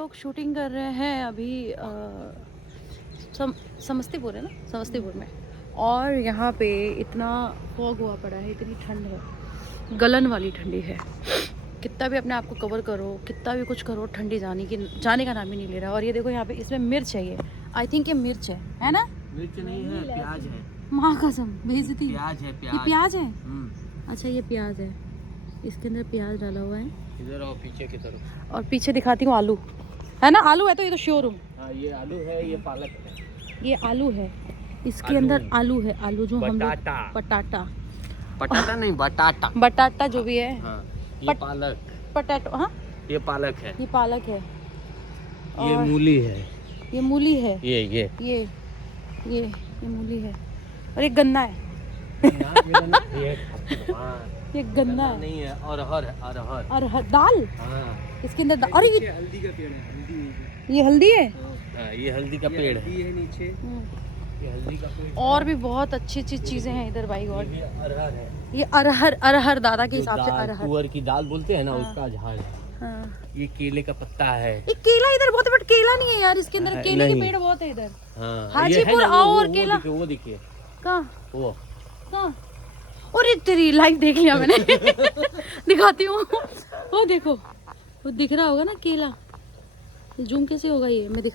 लोग शूटिंग कर रहे हैं अभी समस्तीपुर है ना, समस्तीपुर में। और यहाँ पे इतना फॉग हुआ पड़ा है, इतनी ठंड है, गलन वाली ठंडी है। कितना भी अपने आप को कवर करो, कितना भी कुछ करो, ठंडी जाने का नाम ही नहीं ले रहा। और ये देखो यहाँ पे इसमें मिर्च है, ये आई थिंक ये मिर्च है ना? मिर्च नहीं है, प्याज है। माँ कसम बेइज्जती। प्याज है, प्याज। ये प्याज है? अच्छा ये प्याज है, इसके अंदर प्याज डाला हुआ है। इधर आओ पीछे की तरफ। और पीछे दिखाती हूँ आलू है ना, आलू है तो ये तो श्योर हूँ। हाँ ये आलू है, ये पालक है। ये आलू है, इसके अंदर आलू है, आलू जो हम लोग बटाटा नहीं, बटाटा बटाटा जो भी है। हाँ, ये पालक, पटेटो। हाँ ये पालक है, ये पालक है, ये मूली है, ये मूली है, ये मूली है, और ये गन्ना है। ये गन्ना है नहीं है, और दाल। हाँ। इसके अंदर अरे ये हल्दी का पेड़ है, ये हल्दी है। हाँ, ये हल्दी का पेड़ है नीचे। ये हल्दी का पेड़। और भी बहुत अच्छी अच्छी चीजें हैं इधर भाई। गॉड ये अरहर है, ये अरहर दादा के हिसाब से अरहर, तुअर की दाल बोलते हैं ना, हाँ। उसका झाड़ है। हाँ। ये केले का पत्ता है। ये केला इधर बहुत है, बट केला नहीं है यार इसके अंदर। है, केले के नहीं। पेड़ बहुत है इधर। हाँ, हाजीपुर ये है ना, आओ और केला। वो देखिए कहाँ वो। कहाँ? अरे तेरी लाइव देख लिया मैंने। दिखाती हूँ, वो देखो, वो दिख रहा होगा ना केला। जूम कैसे होगा ये, मैं दिखा